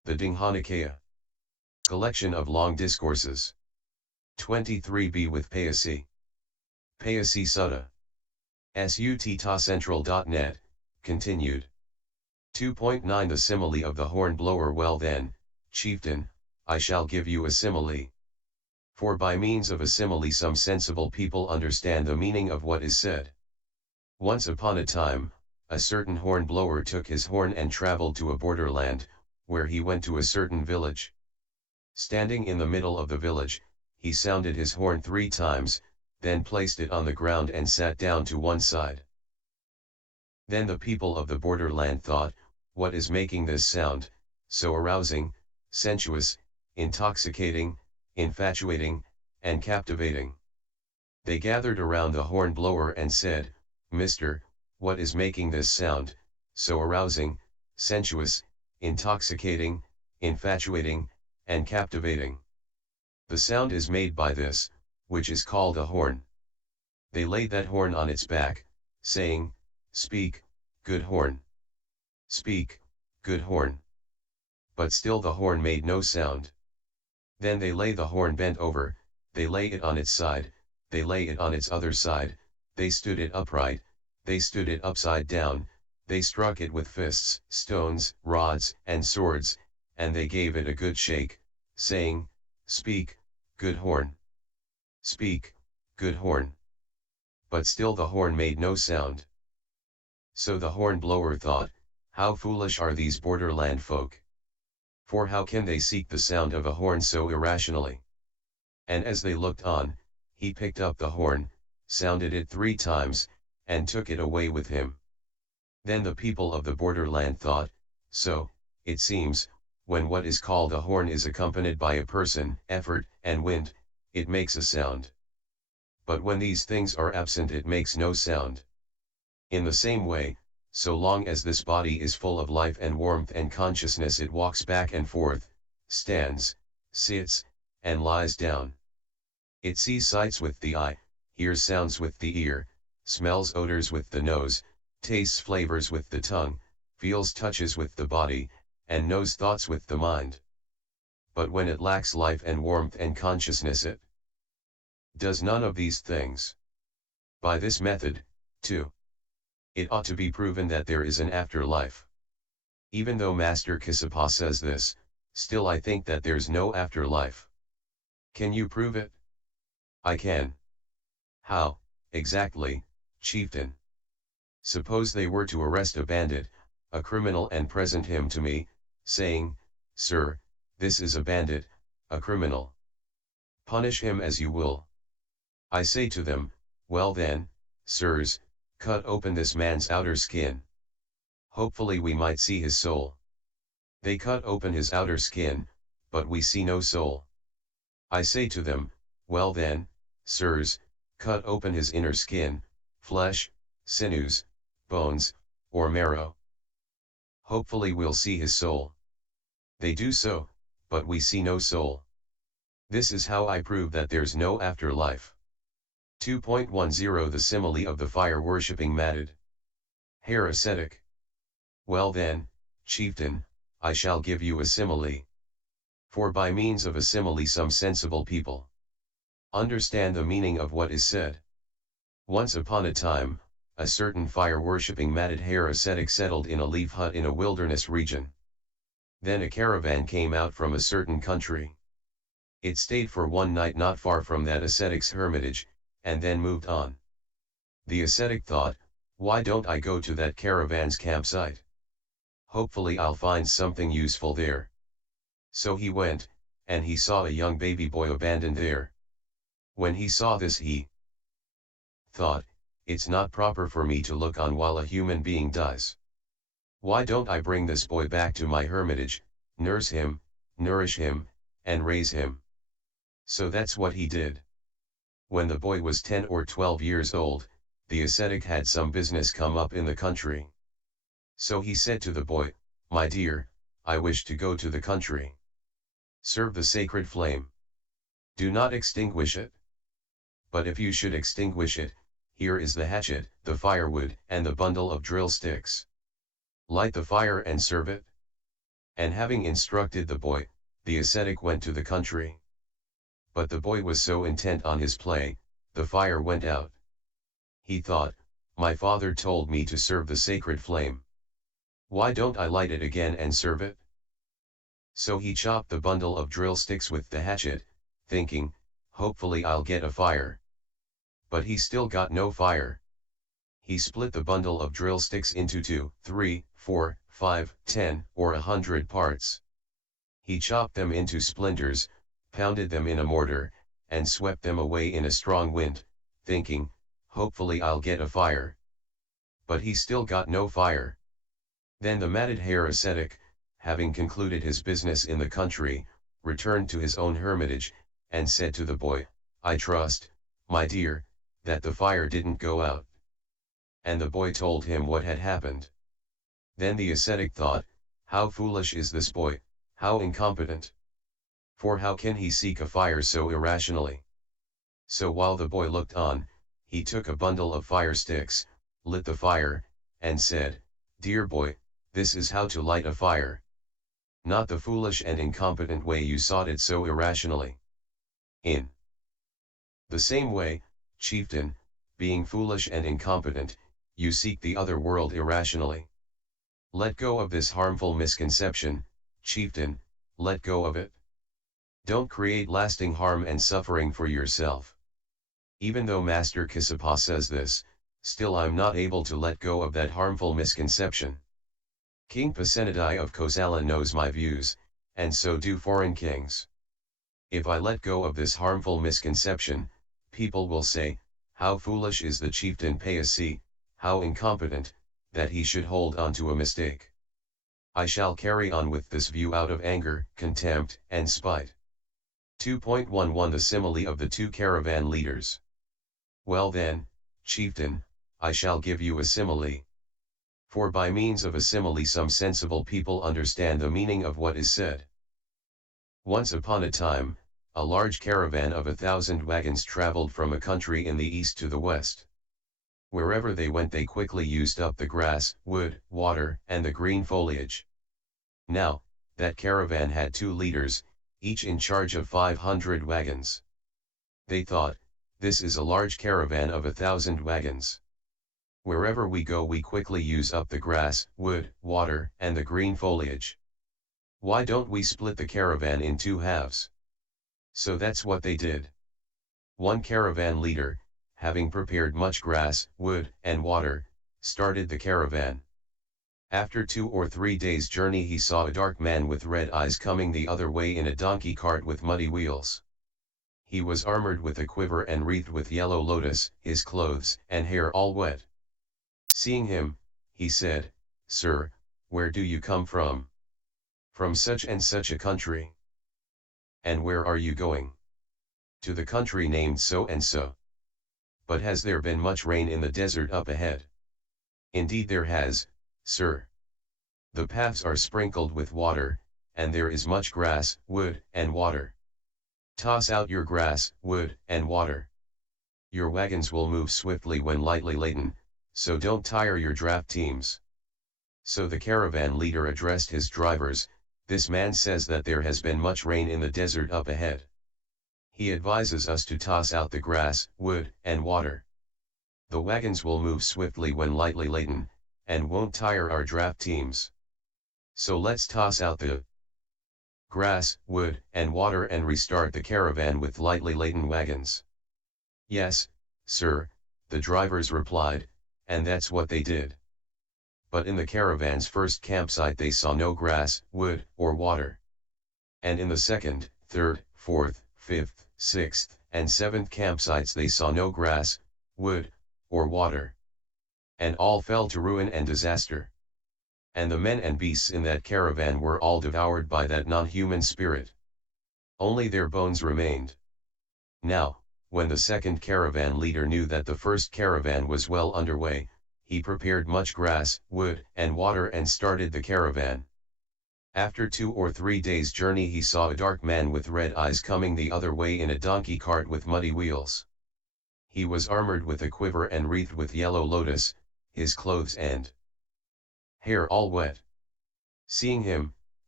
The Digha Nikaya. Collection of Long Discourses. 23b with Payāsi Sutta. Sutta.central.net, continued. 2.9 The simile of the horn blower. Well then, chieftain, I shall give you a simile. For by means of a simile some sensible people understand the meaning of what is said. Once upon a time, a certain horn blower took his horn and travelled to a borderland, where he went to a certain village. Standing in the middle of the village, he sounded his horn 3 times, then placed it on the ground and sat down to one side. Then the people of the borderland thought, what is making this sound, so arousing, sensuous, intoxicating, infatuating, and captivating? They gathered around the horn blower and said, Mister, what is making this sound, so arousing, sensuous, intoxicating, infatuating, and captivating? The sound is made by this, which is called a horn. They laid that horn on its back, saying, Speak, good horn. Speak, good horn. But still the horn made no sound. Then they lay the horn bent over, they lay it on its side, they lay it on its other side, they stood it upright, they stood it upside down, they struck it with fists, stones, rods, and swords, and they gave it a good shake, saying, Speak, good horn. Speak, good horn. But still the horn made no sound. So the horn blower thought, how foolish are these borderland folk! For how can they seek the sound of a horn so irrationally? And as they looked on, he picked up the horn, sounded it 3 times, and took it away with him. Then the people of the borderland thought, so, it seems, when what is called a horn is accompanied by a person, effort, and wind, it makes a sound. But when these things are absent it makes no sound. In the same way, so long as this body is full of life and warmth and consciousness it walks back and forth, stands, sits, and lies down. It sees sights with the eye, hears sounds with the ear, smells odors with the nose, tastes flavors with the tongue, feels touches with the body, and knows thoughts with the mind. But when it lacks life and warmth and consciousness it does none of these things. By this method, too, it ought to be proven that there is an afterlife. Even though Master Kassapa says this, still I think that there's no afterlife. Can you prove it? I can. How, exactly, chieftain? Suppose they were to arrest a bandit, a criminal, and present him to me, saying, Sir, this is a bandit, a criminal. Punish him as you will. I say to them, well then, sirs, cut open this man's outer skin. Hopefully we might see his soul. They cut open his outer skin, but we see no soul. I say to them, well then, sirs, cut open his inner skin, flesh, sinews, bones, or marrow. Hopefully we'll see his soul. They do so, but we see no soul. This is how I prove that there's no afterlife. 2.10 The simile of the fire-worshipping matted hair ascetic. Well then, chieftain, I shall give you a simile. For by means of a simile some sensible people understand the meaning of what is said. Once upon a time, a certain fire-worshipping matted hair ascetic settled in a leaf hut in a wilderness region. Then a caravan came out from a certain country. It stayed for one night not far from that ascetic's hermitage, and then moved on. The ascetic thought, why don't I go to that caravan's campsite? Hopefully I'll find something useful there. So he went, and he saw a young baby boy abandoned there. When he saw this he thought, it's not proper for me to look on while a human being dies. Why don't I bring this boy back to my hermitage, nurse him, nourish him, and raise him? So that's what he did. When the boy was 10 or 12 years old, the ascetic had some business come up in the country. So he said to the boy, my dear, I wish to go to the country. Serve the sacred flame. Do not extinguish it. But if you should extinguish it, here is the hatchet, the firewood, and the bundle of drill sticks. Light the fire and serve it. And having instructed the boy, the ascetic went to the country. But the boy was so intent on his play, the fire went out. He thought, my father told me to serve the sacred flame. Why don't I light it again and serve it? So he chopped the bundle of drill sticks with the hatchet, thinking, hopefully I'll get a fire. But he still got no fire. He split the bundle of drill sticks into 2, 3, 4, 5, 10, or 100 parts. He chopped them into splinters, pounded them in a mortar, and swept them away in a strong wind, thinking, hopefully I'll get a fire. But he still got no fire. Then the matted hair ascetic, having concluded his business in the country, returned to his own hermitage, and said to the boy, I trust, my dear, that the fire didn't go out. And the boy told him what had happened. Then the ascetic thought, how foolish is this boy, how incompetent. For how can he seek a fire so irrationally? So while the boy looked on, he took a bundle of fire sticks, lit the fire, and said, dear boy, this is how to light a fire. Not the foolish and incompetent way you sought it so irrationally. In the same way, chieftain, being foolish and incompetent, you seek the other world irrationally. Let go of this harmful misconception, chieftain, let go of it. Don't create lasting harm and suffering for yourself. Even though Master Kassapa says this, still I'm not able to let go of that harmful misconception. King Pasenadi of Kosala knows my views, and so do foreign kings. If I let go of this harmful misconception, people will say, how foolish is the chieftain Payasi, how incompetent, that he should hold on to a mistake. I shall carry on with this view out of anger, contempt, and spite. 2.11 The simile of the two caravan leaders. Well then, chieftain, I shall give you a simile. For by means of a simile some sensible people understand the meaning of what is said. Once upon a time, a large caravan of 1,000 wagons traveled from a country in the east to the west. Wherever they went they quickly used up the grass, wood, water, and the green foliage. Now, that caravan had 2 leaders, each in charge of 500 wagons. They thought, this is a large caravan of 1,000 wagons. Wherever we go we quickly use up the grass, wood, water, and the green foliage. Why don't we split the caravan in 2 halves? So that's what they did. One caravan leader, having prepared much grass, wood, and water, started the caravan. After 2 or 3 days' journey he saw a dark man with red eyes coming the other way in a donkey cart with muddy wheels. He was armored with a quiver and wreathed with yellow lotus, his clothes and hair all wet. Seeing him, he said, Sir, where do you come from? From such and such a country. And where are you going? To the country named so and so. But has there been much rain in the desert up ahead? Indeed there has, sir. The paths are sprinkled with water, and there is much grass, wood, and water. Toss out your grass, wood, and water. Your wagons will move swiftly when lightly laden, so don't tire your draft teams. So the caravan leader addressed his drivers, this man says that there has been much rain in the desert up ahead. He advises us to toss out the grass, wood, and water. The wagons will move swiftly when lightly laden, and won't tire our draft teams. So let's toss out the grass, wood, and water and restart the caravan with lightly laden wagons. Yes, sir, the drivers replied, and that's what they did. But in the caravan's first campsite they saw no grass, wood, or water. And in the second, third, fourth, fifth, sixth, and seventh campsites they saw no grass, wood, or water. And all fell to ruin and disaster. And the men and beasts in that caravan were all devoured by that non-human spirit. Only their bones remained. Now, when the second caravan leader knew that the first caravan was well underway, he prepared much grass, wood, and water and started the caravan. After 2 or 3 days' journey he saw a dark man with red eyes coming the other way in a donkey cart with muddy wheels. He was armored with a quiver and wreathed with yellow lotus, his clothes and hair all wet. Seeing him,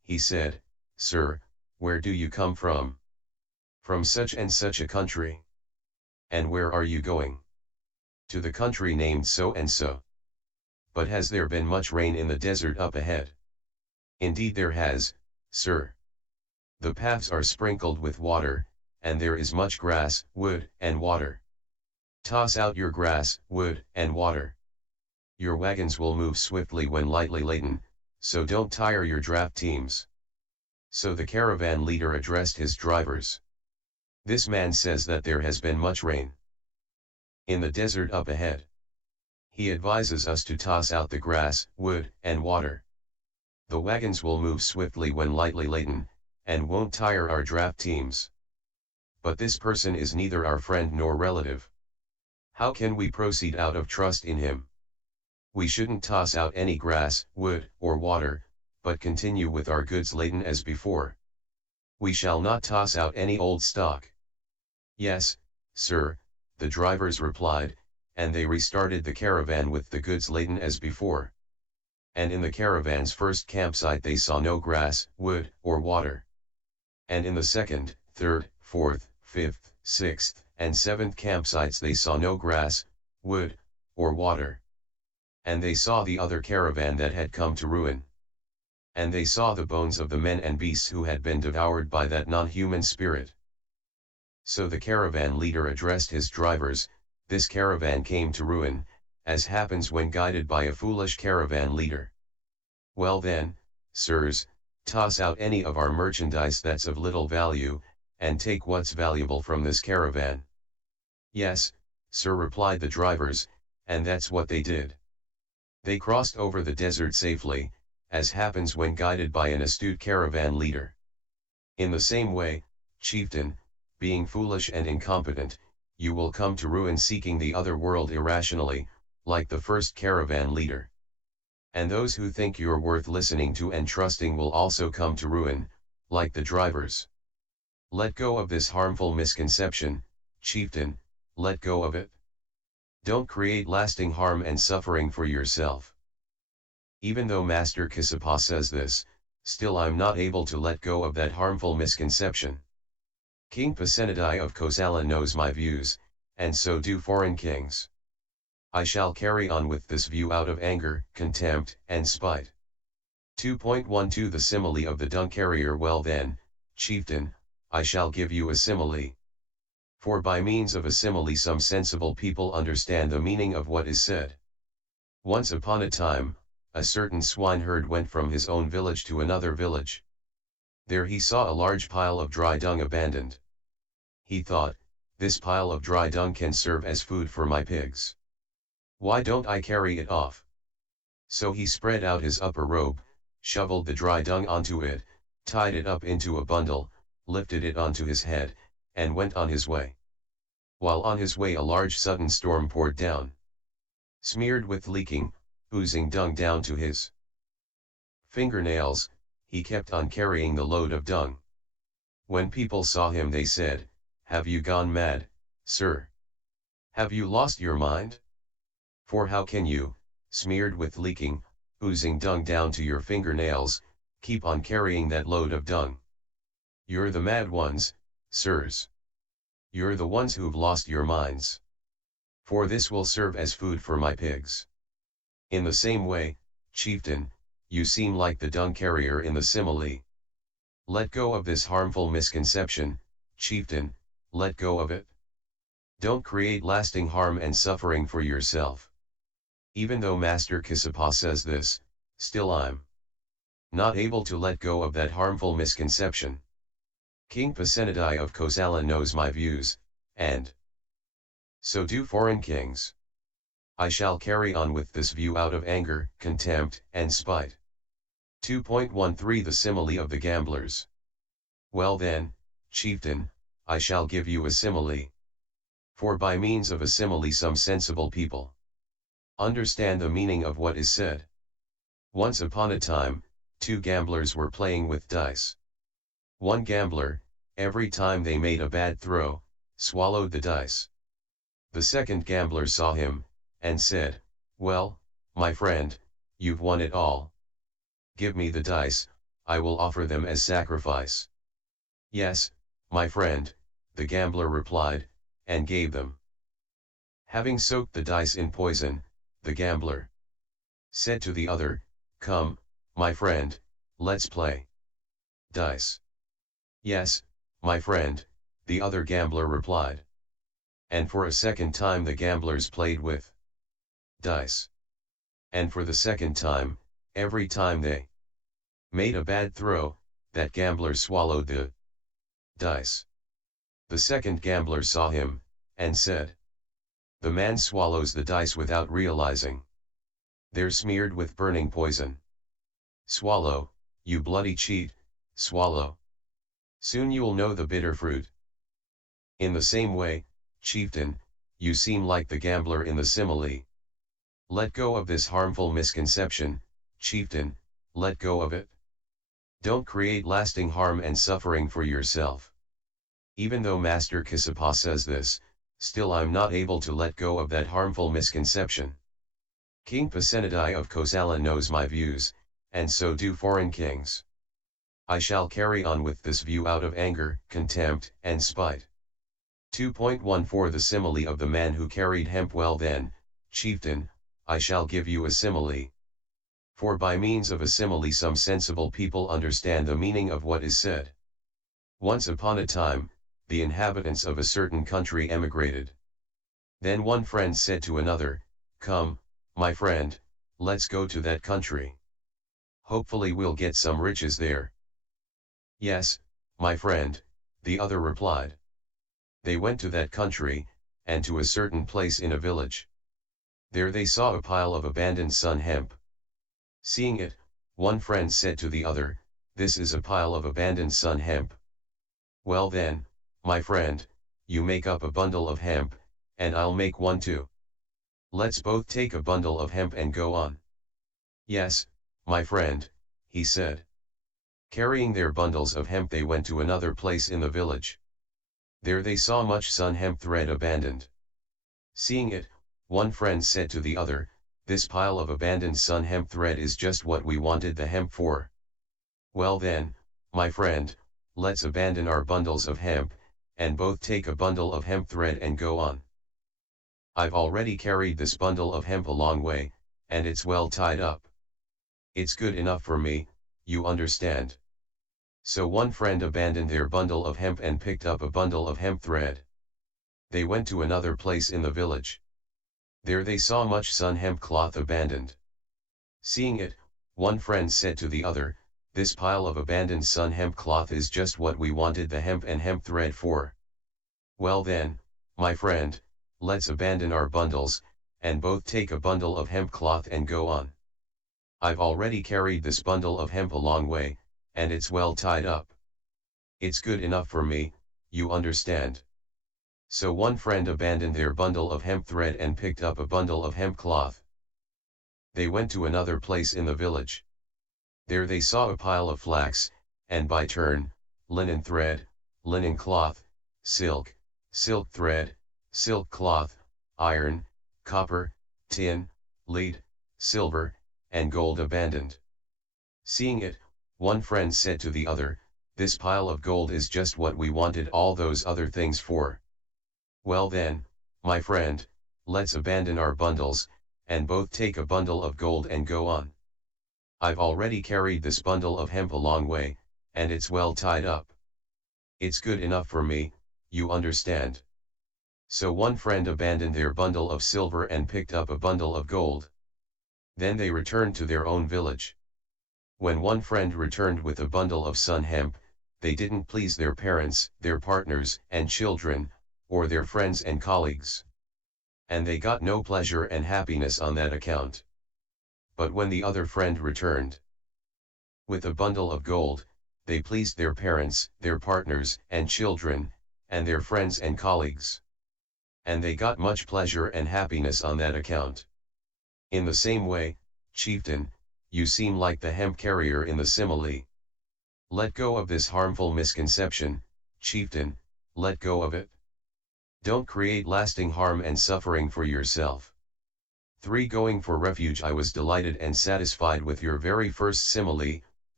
he said, "Sir, where do you come from?" "From such and such a country." "And where are you going?" "To the country named so and so." "But has there been much rain in the desert up ahead?" "Indeed there has, sir. The paths are sprinkled with water, and there is much grass, wood, and water. Toss out your grass, wood, and water. Your wagons will move swiftly when lightly laden, so don't tire your draft teams." So the caravan leader addressed his drivers. "This man says that there has been much rain in the desert up ahead. He advises us to toss out the grass, wood, and water. The wagons will move swiftly when lightly laden, and won't tire our draft teams. But this person is neither our friend nor relative. How can we proceed out of trust in him? We shouldn't toss out any grass, wood, or water, but continue with our goods laden as before. We shall not toss out any old stock." "Yes, sir," the drivers replied, and they restarted the caravan with the goods laden as before. And in the caravan's first campsite they saw no grass, wood, or water. And in the second, third, fourth, fifth, sixth, and seventh campsites they saw no grass, wood, or water. And they saw the other caravan that had come to ruin. And they saw the bones of the men and beasts who had been devoured by that non-human spirit. So the caravan leader addressed his drivers, "This caravan came to ruin, as happens when guided by a foolish caravan leader. Well then, sirs, toss out any of our merchandise that's of little value, and take what's valuable from this caravan." "Yes, sir," replied the drivers, and that's what they did. They crossed over the desert safely, as happens when guided by an astute caravan leader. In the same way, chieftain, being foolish and incompetent, you will come to ruin seeking the other world irrationally, like the first caravan leader. And those who think you're worth listening to and trusting will also come to ruin, like the drivers. Let go of this harmful misconception, chieftain, let go of it. Don't create lasting harm and suffering for yourself. Even though Master Kassapa says this, still I'm not able to let go of that harmful misconception. King Pasenadi of Kosala knows my views, and so do foreign kings. I shall carry on with this view out of anger, contempt, and spite. 2.12 The simile of the dung carrier. Well then, chieftain, I shall give you a simile. For by means of a simile some sensible people understand the meaning of what is said. Once upon a time, a certain swineherd went from his own village to another village. There he saw a large pile of dry dung abandoned. He thought, "This pile of dry dung can serve as food for my pigs. Why don't I carry it off?" So he spread out his upper robe, shoveled the dry dung onto it, tied it up into a bundle, lifted it onto his head, and went on his way. While on his way a large sudden storm poured down. Smeared with leaking, oozing dung down to his fingernails, he kept on carrying the load of dung. When people saw him they said, "Have you gone mad, sir? Have you lost your mind? For how can you, smeared with leaking, oozing dung down to your fingernails, keep on carrying that load of dung? You're the mad ones, sirs. You're the ones who've lost your minds. For this will serve as food for my pigs." In the same way, chieftain, you seem like the dung carrier in the simile. Let go of this harmful misconception, chieftain, let go of it. Don't create lasting harm and suffering for yourself. Even though Master Kassapa says this, still I'm not able to let go of that harmful misconception. King Pasenadi of Kosala knows my views, and so do foreign kings. I shall carry on with this view out of anger, contempt, and spite. 2.13 The simile of the gamblers. Well then, chieftain, I shall give you a simile. For by means of a simile some sensible people understand the meaning of what is said. Once upon a time, two gamblers were playing with dice. One gambler, every time they made a bad throw, swallowed the dice. The second gambler saw him, and said, "Well, my friend, you've won it all. Give me the dice, I will offer them as sacrifice. Yes, my friend, the gambler replied, and gave them. Having soaked the dice in poison, the gambler said to the other, "Come, my friend, let's play dice." "Yes, my friend," the other gambler replied. And for a second time the gamblers played with dice. And for the second time, every time they made a bad throw, that gambler swallowed the dice. The second gambler saw him, and said, "The man swallows the dice without realizing. They're smeared with burning poison. Swallow, you bloody cheat, swallow. Soon you'll know the bitter fruit." In the same way, chieftain, you seem like the gambler in the simile. Let go of this harmful misconception, chieftain, let go of it. Don't create lasting harm and suffering for yourself. Even though Master Kassapa says this, still I'm not able to let go of that harmful misconception. King Pasenadi of Kosala knows my views, and so do foreign kings. I shall carry on with this view out of anger, contempt, and spite. 2.14 The simile of the man who carried hemp. Well then, chieftain, I shall give you a simile. For by means of a simile some sensible people understand the meaning of what is said. Once upon a time, the inhabitants of a certain country emigrated. Then one friend said to another, "Come, my friend, let's go to that country. Hopefully we'll get some riches there." "Yes, my friend," the other replied. They went to that country, and to a certain place in a village. There they saw a pile of abandoned sun hemp. Seeing it, one friend said to the other, "This is a pile of abandoned sun hemp. Well then, my friend, you make up a bundle of hemp, and I'll make one too. Let's both take a bundle of hemp and go on." "Yes, my friend," he said. Carrying their bundles of hemp they went to another place in the village. There they saw much sun hemp thread abandoned. Seeing it, one friend said to the other, "This pile of abandoned sun hemp thread is just what we wanted the hemp for. Well then, my friend, let's abandon our bundles of hemp, and both take a bundle of hemp thread and go on. I've already carried this bundle of hemp a long way, and it's well tied up. It's good enough for me, you understand." So one friend abandoned their bundle of hemp and picked up a bundle of hemp thread. They went to another place in the village. There they saw much sun hemp cloth abandoned. Seeing it, one friend said to the other, "This pile of abandoned sun hemp cloth is just what we wanted the hemp and hemp thread for. Well then, my friend, let's abandon our bundles, and both take a bundle of hemp cloth and go on. I've already carried this bundle of hemp a long way, and it's well tied up. It's good enough for me, you understand." So one friend abandoned their bundle of hemp thread and picked up a bundle of hemp cloth. They went to another place in the village. There they saw a pile of flax, and by turn, linen thread, linen cloth, silk, silk thread, silk cloth, iron, copper, tin, lead, silver, and gold abandoned. Seeing it, one friend said to the other, "This pile of gold is just what we wanted all those other things for. Well then, my friend, let's abandon our bundles, and both take a bundle of gold and go on. I've already carried this bundle of hemp a long way, and it's well tied up. It's good enough for me, you understand." So one friend abandoned their bundle of silver and picked up a bundle of gold. Then they returned to their own village. When one friend returned with a bundle of sun hemp, they didn't please their parents, their partners and children, or their friends and colleagues. And they got no pleasure and happiness on that account. But when the other friend returned with a bundle of gold, they pleased their parents, their partners and children, and their friends and colleagues. And they got much pleasure and happiness on that account. In the same way, chieftain, you seem like the hemp carrier in the simile. Let go of this harmful misconception, chieftain, let go of it. Don't create lasting harm and suffering for yourself. 3. Going for refuge. I was delighted and satisfied with your very first simile,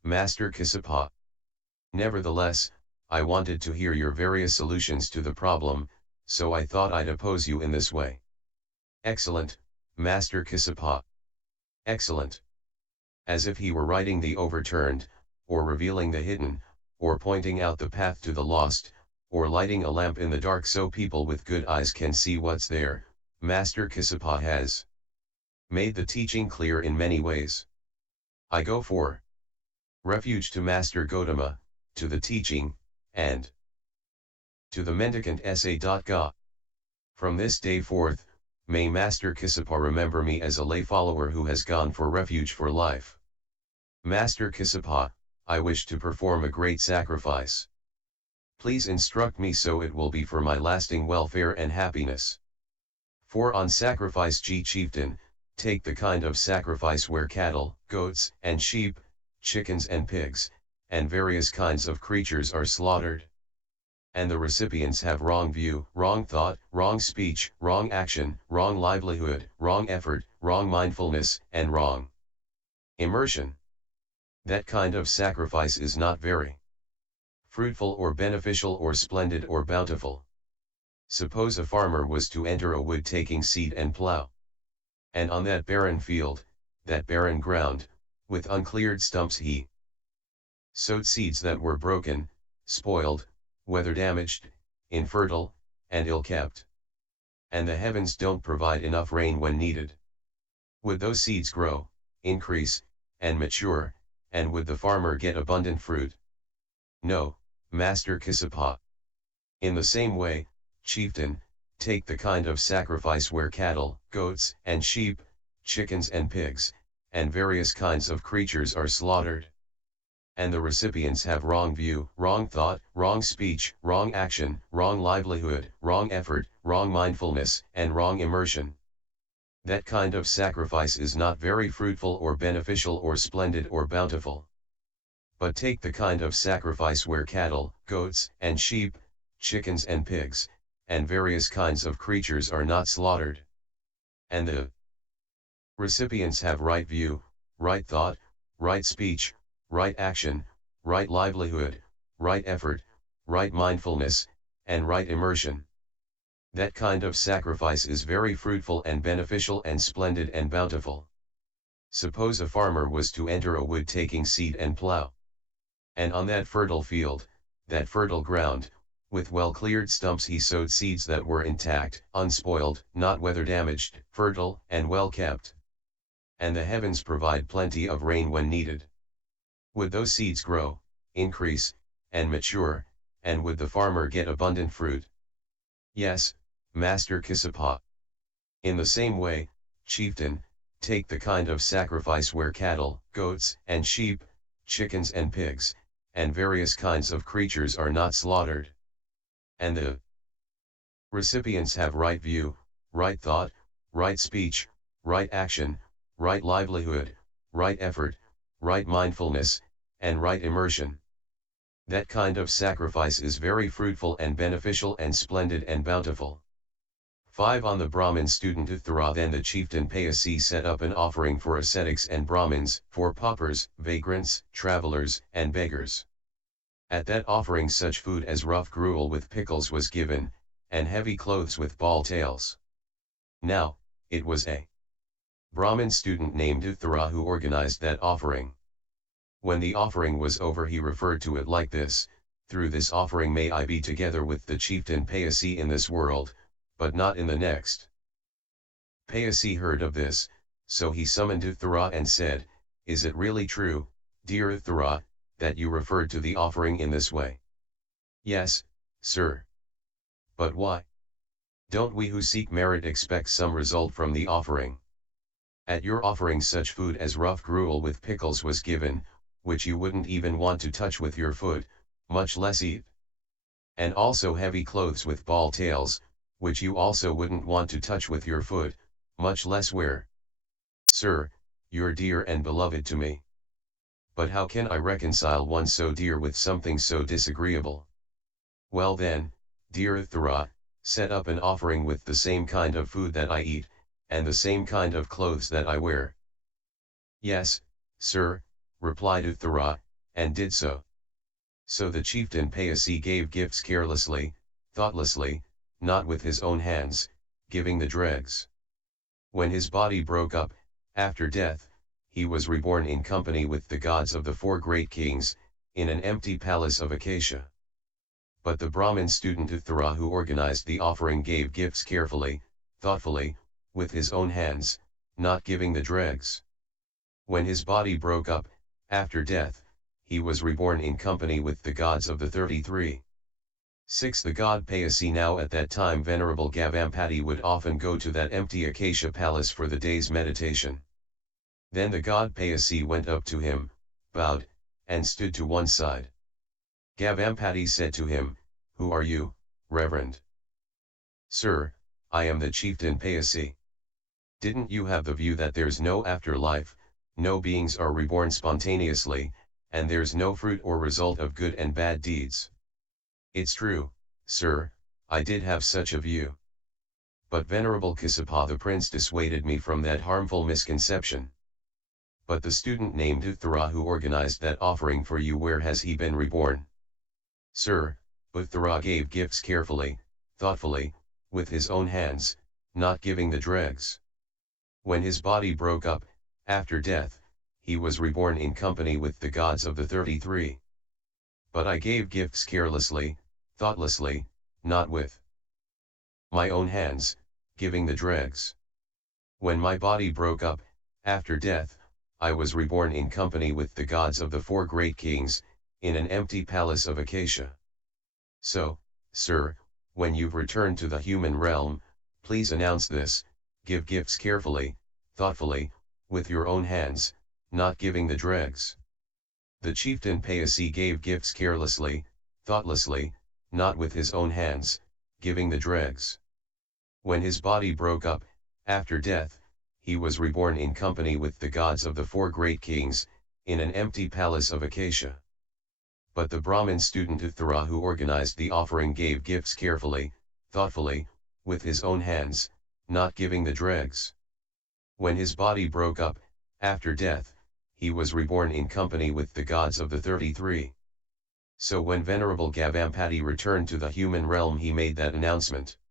Master Kassapa. Nevertheless, I wanted to hear your various solutions to the problem, so I thought I'd oppose you in this way. Excellent, Master Kassapa. Excellent. As if he were righting the overturned, or revealing the hidden, or pointing out the path to the lost, or lighting a lamp in the dark so people with good eyes can see what's there, Master Kassapa has made the teaching clear in many ways. I go for refuge to Master Gotama, to the teaching, and to the mendicant sa. From this day forth, may Master Kassapa remember me as a lay follower who has gone for refuge for life. Master Kassapa, I wish to perform a great sacrifice. Please instruct me so it will be for my lasting welfare and happiness. For on sacrifice chieftain, take the kind of sacrifice where cattle, goats, and sheep, chickens and pigs, and various kinds of creatures are slaughtered. And the recipients have wrong view, wrong thought, wrong speech, wrong action, wrong livelihood, wrong effort, wrong mindfulness, and wrong immersion. That kind of sacrifice is not very fruitful or beneficial or splendid or bountiful. Suppose a farmer was to enter a wood taking seed and plow. And on that barren field, that barren ground, with uncleared stumps he sowed seeds that were broken, spoiled, weather-damaged, infertile, and ill-kept. And the heavens don't provide enough rain when needed. Would those seeds grow, increase, and mature, and would the farmer get abundant fruit? No, Master Kassapa. In the same way, chieftain, take the kind of sacrifice where cattle, goats, and sheep, chickens and pigs, and various kinds of creatures are slaughtered. And the recipients have wrong view, wrong thought, wrong speech, wrong action, wrong livelihood, wrong effort, wrong mindfulness, and wrong immersion. That kind of sacrifice is not very fruitful or beneficial or splendid or bountiful. But take the kind of sacrifice where cattle, goats, and sheep, chickens and pigs, and various kinds of creatures are not slaughtered. And the recipients have right view, right thought, right speech, right action, right livelihood, right effort, right mindfulness, and right immersion. That kind of sacrifice is very fruitful and beneficial and splendid and bountiful. Suppose a farmer was to enter a wood taking seed and plow. And on that fertile field, that fertile ground, with well-cleared stumps he sowed seeds that were intact, unspoiled, not weather-damaged, fertile, and well-kept. And the heavens provide plenty of rain when needed. Would those seeds grow, increase, and mature, and would the farmer get abundant fruit? Yes, Master Kassapa. In the same way, chieftain, take the kind of sacrifice where cattle, goats, and sheep, chickens and pigs, and various kinds of creatures are not slaughtered. And the recipients have right view, right thought, right speech, right action, right livelihood, right effort, right mindfulness, and right immersion. That kind of sacrifice is very fruitful and beneficial and splendid and bountiful. 5. On the Brahmin student Uttara, then the chieftain Payasi set up an offering for ascetics and Brahmins, for paupers, vagrants, travelers, and beggars. At that offering such food as rough gruel with pickles was given, and heavy clothes with ball tails. Now, it was a Brahmin student named Uttara who organized that offering. When the offering was over he referred to it like this: through this offering may I be together with the chieftain Payasi in this world, but not in the next. Payasi heard of this, so he summoned Uttara and said, Is it really true, dear Uttara, that you referred to the offering in this way? Yes, sir. But why? Don't we who seek merit expect some result from the offering? At your offering such food as rough gruel with pickles was given, which you wouldn't even want to touch with your foot, much less eat. And also heavy clothes with ball tails, which you also wouldn't want to touch with your foot, much less wear. Sir, you're dear and beloved to me. But how can I reconcile one so dear with something so disagreeable? Well then, dear Uttara, set up an offering with the same kind of food that I eat, and the same kind of clothes that I wear. Yes, sir, replied Uttara, and did so. So the chieftain Payasi gave gifts carelessly, thoughtlessly, not with his own hands, giving the dregs. When his body broke up, after death, he was reborn in company with the gods of the four great kings, in an empty palace of acacia. But the Brahmin student Uttara who organized the offering gave gifts carefully, thoughtfully, with his own hands, not giving the dregs. When his body broke up, after death, he was reborn in company with the gods of the 33. 6. The god Payasi. Now at that time Venerable Gavampati would often go to that empty acacia palace for the day's meditation. Then the god Payasi went up to him, bowed, and stood to one side. Gavampati said to him, "Who are you, Reverend?" "Sir, I am the chieftain Payasi. Didn't you have the view that there's no afterlife, no beings are reborn spontaneously, and there's no fruit or result of good and bad deeds?" "It's true, sir, I did have such a view. But Venerable Kassapa the prince dissuaded me from that harmful misconception." "But the student named Uttara who organized that offering for you, where has he been reborn?" "Sir, Uttara gave gifts carefully, thoughtfully, with his own hands, not giving the dregs. When his body broke up, after death, he was reborn in company with the gods of the 33. But I gave gifts carelessly, thoughtlessly, not with my own hands, giving the dregs. When my body broke up, after death, I was reborn in company with the gods of the four great kings, in an empty palace of acacia. So, sir, when you've returned to the human realm, please announce this, give gifts carefully, thoughtfully, with your own hands, not giving the dregs." The chieftain Payasi gave gifts carelessly, thoughtlessly, not with his own hands, giving the dregs. When his body broke up, after death, he was reborn in company with the gods of the four great kings, in an empty palace of acacia. But the Brahmin student Uttara who organized the offering gave gifts carefully, thoughtfully, with his own hands, not giving the dregs. When his body broke up, after death, he was reborn in company with the gods of the 33. So when Venerable Gavampati returned to the human realm, he made that announcement.